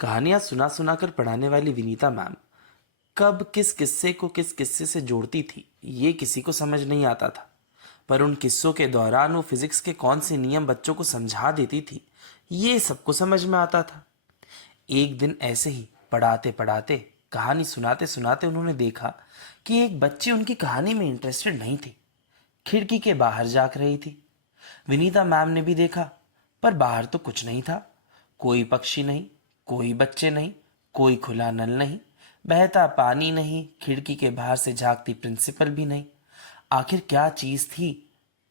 कहानियां सुना सुना कर पढ़ाने वाली विनीता मैम कब किस किस्से को किस किस्से से जोड़ती थी ये किसी को समझ नहीं आता था। पर उन किस्सों के दौरान वो फिजिक्स के कौन से नियम बच्चों को समझा देती थी ये सबको समझ में आता था। एक दिन ऐसे ही पढ़ाते पढ़ाते कहानी सुनाते सुनाते उन्होंने देखा कि एक बच्ची उनकी कहानी में इंटरेस्टेड नहीं थी, खिड़की के बाहर झांक रही थी। विनीता मैम ने भी देखा, पर बाहर तो कुछ नहीं था। कोई पक्षी नहीं, कोई बच्चे नहीं, कोई खुला नल नहीं, बहता पानी नहीं, खिड़की के बाहर से झांकती प्रिंसिपल भी नहीं। आखिर क्या चीज थी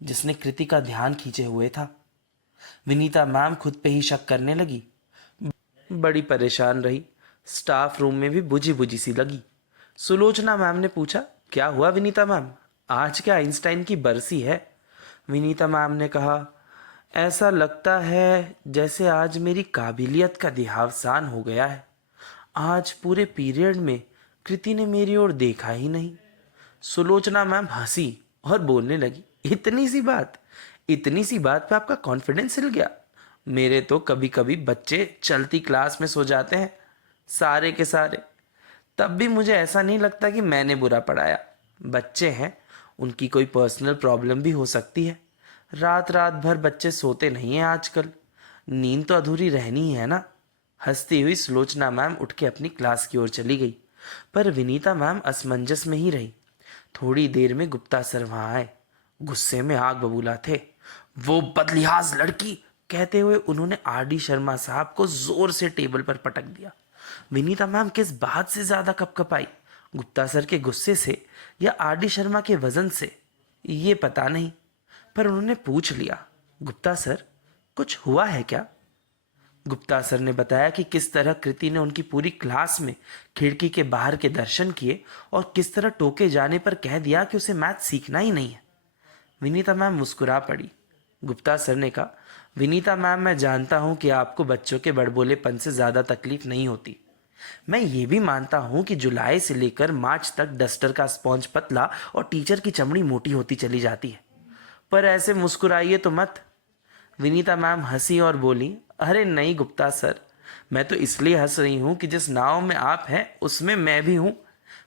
जिसने कृति का ध्यान खींचे हुए था? विनीता मैम खुद पे ही शक करने लगी। बड़ी परेशान रही। स्टाफ रूम में भी बुझी बुझी सी लगी। सुलोचना मैम ने पूछा, क्या हुआ विनीता मैम, आज क्या आइंस्टाइन की बरसी है? विनीता मैम ने कहा, ऐसा लगता है जैसे आज मेरी काबिलियत का देहावसान हो गया है। आज पूरे पीरियड में कृति ने मेरी ओर देखा ही नहीं। सुलोचना मैम हंसी और बोलने लगी, इतनी सी बात पे आपका कॉन्फिडेंस हिल गया? मेरे तो कभी कभी बच्चे चलती क्लास में सो जाते हैं, सारे के सारे। तब भी मुझे ऐसा नहीं लगता कि मैंने बुरा पढ़ाया। बच्चे हैं, उनकी कोई पर्सनल प्रॉब्लम भी हो सकती है। रात रात भर बच्चे सोते नहीं हैं आजकल, नींद तो अधूरी रहनी ही है ना। हंसती हुई सुलोचना मैम उठ के अपनी क्लास की ओर चली गई, पर विनीता मैम असमंजस में ही रही। थोड़ी देर में गुप्ता सर वहां आए। गुस्से में आग बबूला थे। वो बदलिहाज लड़की, कहते हुए उन्होंने आर डी शर्मा साहब को जोर से टेबल पर पटक दिया। विनीता मैम किस बात से ज्यादा कपकपाई, गुप्ता सर के गुस्से से या आर डी शर्मा के वजन से, ये पता नहीं। पर उन्होंने पूछ लिया, गुप्ता सर कुछ हुआ है क्या? गुप्ता सर ने बताया कि किस तरह कृति ने उनकी पूरी क्लास में खिड़की के बाहर के दर्शन किए और किस तरह टोके जाने पर कह दिया कि उसे मैथ सीखना ही नहीं है। विनीता मैम मुस्कुरा पड़ी। गुप्ता सर ने कहा, विनीता मैम मैं जानता हूं कि आपको बच्चों के बड़बोलेपन से ज्यादा तकलीफ नहीं होती। मैं ये भी मानता हूं कि जुलाई से लेकर मार्च तक डस्टर का स्पॉन्ज पतला और टीचर की चमड़ी मोटी होती चली जाती है, पर ऐसे मुस्कुराइए तो मत। विनीता मैम हंसी और बोली, अरे नहीं गुप्ता सर, मैं तो इसलिए हंस रही हूं कि जिस नाव में आप हैं उसमें मैं भी हूं।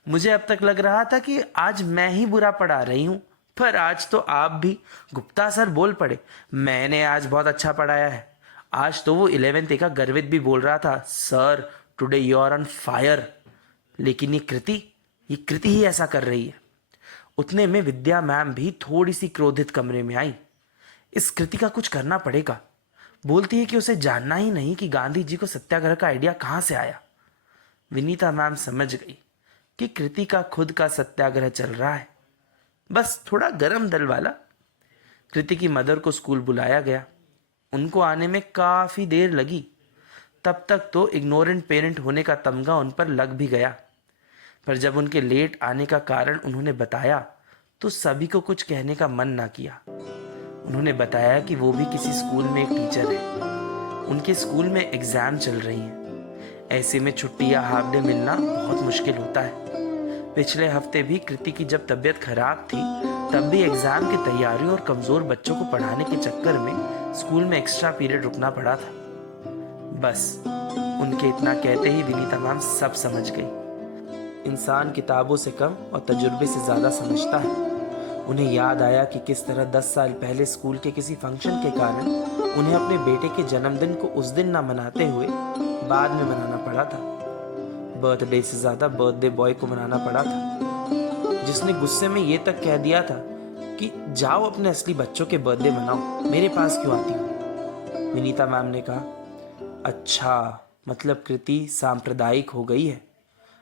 मुझे अब तक लग रहा था कि आज मैं ही बुरा पढ़ा रही हूं, पर आज तो आप भी। गुप्ता सर बोल पड़े, मैंने आज बहुत अच्छा पढ़ाया है। आज तो वो 11th का गर्वित भी बोल रहा था, sir today you are on fire. लेकिन ये कृति ही ऐसा कर रही है। उतने में विद्या मैम भी थोड़ी सी क्रोधित कमरे में आई। इस कृति का कुछ करना पड़ेगा। बोलती है कि उसे जानना ही नहीं कि गांधी जी को सत्याग्रह का आइडिया कहां से आया। विनीता मैम समझ गई कि कृति का खुद का सत्याग्रह चल रहा है, बस थोड़ा गरम दल वाला। कृति की मदर को स्कूल बुलाया गया। उनको आने में काफी देर लगी। तब तक तो इग्नोरेंट पेरेंट होने का तमगा उन पर लग भी गया। पर जब उनके लेट आने का कारण उन्होंने बताया तो सभी को कुछ कहने का मन ना किया। उन्होंने बताया कि वो भी किसी स्कूल में एक टीचर है। उनके स्कूल में एग्जाम चल रही हैं। ऐसे में छुट्टी या हाफ डे मिलना बहुत मुश्किल होता है। पिछले हफ्ते भी कृति की जब तबीयत खराब थी, तब भी एग्जाम की तैयारियों और कमजोर बच्चों को पढ़ाने के चक्कर में स्कूल में एक्स्ट्रा पीरियड रुकना पड़ा था। बस उनके इतना कहते ही विनीता मैम सब समझ गई। इंसान किताबों से कम और तजुर्बे से ज्यादा समझता है। उन्हें याद आया कि किस तरह 10 साल पहले स्कूल के किसी फंक्शन के कारण उन्हें अपने बेटे के जन्मदिन को उस दिन ना मनाते हुए बाद में मनाना पड़ा था। बर्थडे से ज्यादा बर्थडे बॉय को मनाना पड़ा था, जिसने गुस्से में ये तक कह दिया था कि जाओ अपने असली बच्चों के बर्थडे मनाओ, मेरे पास क्यों आती हो। विनीता मैम ने कहा, अच्छा मतलब कृति सांप्रदायिक हो गई है।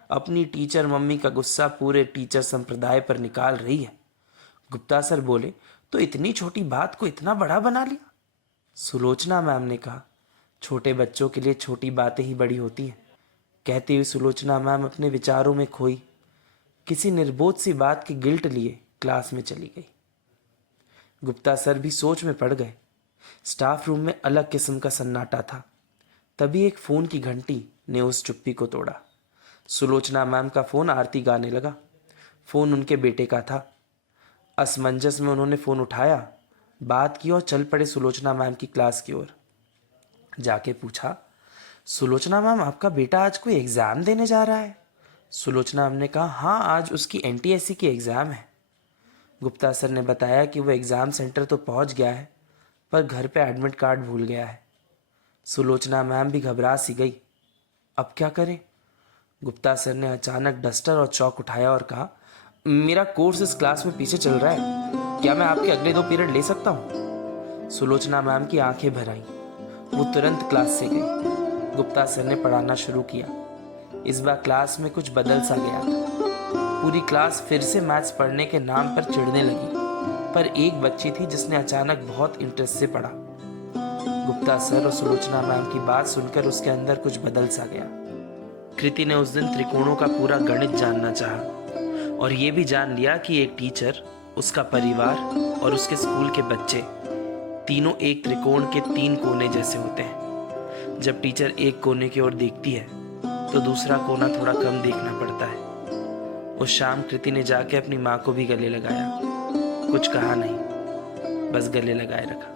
अपनी टीचर मम्मी का गुस्सा पूरे टीचर संप्रदाय पर निकाल रही है। गुप्ता सर बोले, तो इतनी छोटी बात को इतना बड़ा बना लिया। सुलोचना मैम ने कहा, छोटे बच्चों के लिए छोटी बातें ही बड़ी होती हैं। कहती हुई सुलोचना मैम अपने विचारों में खोई, किसी निर्बोध सी बात के गिल्ट लिए क्लास में चली गई। गुप्ता सर भी सोच में पड़ गए। स्टाफ रूम में अलग किस्म का सन्नाटा था। तभी एक फोन की घंटी ने उस चुप्पी को तोड़ा। सुलोचना मैम का फोन आरती गाने लगा। फोन उनके बेटे का था। असमंजस में उन्होंने फोन उठाया, बात की और चल पड़े सुलोचना मैम की क्लास की ओर। जाके पूछा, सुलोचना मैम आपका बेटा आज कोई एग्ज़ाम देने जा रहा है? सुलोचना मैम ने कहा, हाँ आज उसकी एनटीएससी की एग्ज़ाम है। गुप्ता सर ने बताया कि वो एग्ज़ाम सेंटर तो पहुंच गया है पर घर पे एडमिट कार्ड भूल गया है। सुलोचना मैम भी घबरा सी गई। अब क्या करें? गुप्ता सर ने अचानक डस्टर और चौक उठाया और कहा, मेरा कोर्स इस क्लास में पीछे चल रहा है, क्या मैं आपके अगले 2 पीरियड ले सकता हूँ? सुलोचना मैम की आंखें भर आईं। वो तुरंत क्लास से गई। गुप्ता सर ने पढ़ाना शुरू किया। इस बार क्लास में कुछ बदल सा गया था। पूरी क्लास फिर से मैथ्स पढ़ने के नाम पर चिढ़ने लगी, पर एक बच्ची थी जिसने अचानक बहुत इंटरेस्ट से पढ़ा। गुप्ता सर और सुलोचना मैम की बात सुनकर उसके अंदर कुछ बदल सा गया। कृति ने उस दिन त्रिकोणों का पूरा गणित जानना चाहा और ये भी जान लिया कि एक टीचर, उसका परिवार और उसके स्कूल के बच्चे तीनों एक त्रिकोण के 3 कोने जैसे होते हैं। जब टीचर एक कोने की ओर देखती है तो दूसरा कोना थोड़ा कम देखना पड़ता है। उस शाम कृति ने जाके अपनी माँ को भी गले लगाया। कुछ कहा नहीं, बस गले लगाए रखा।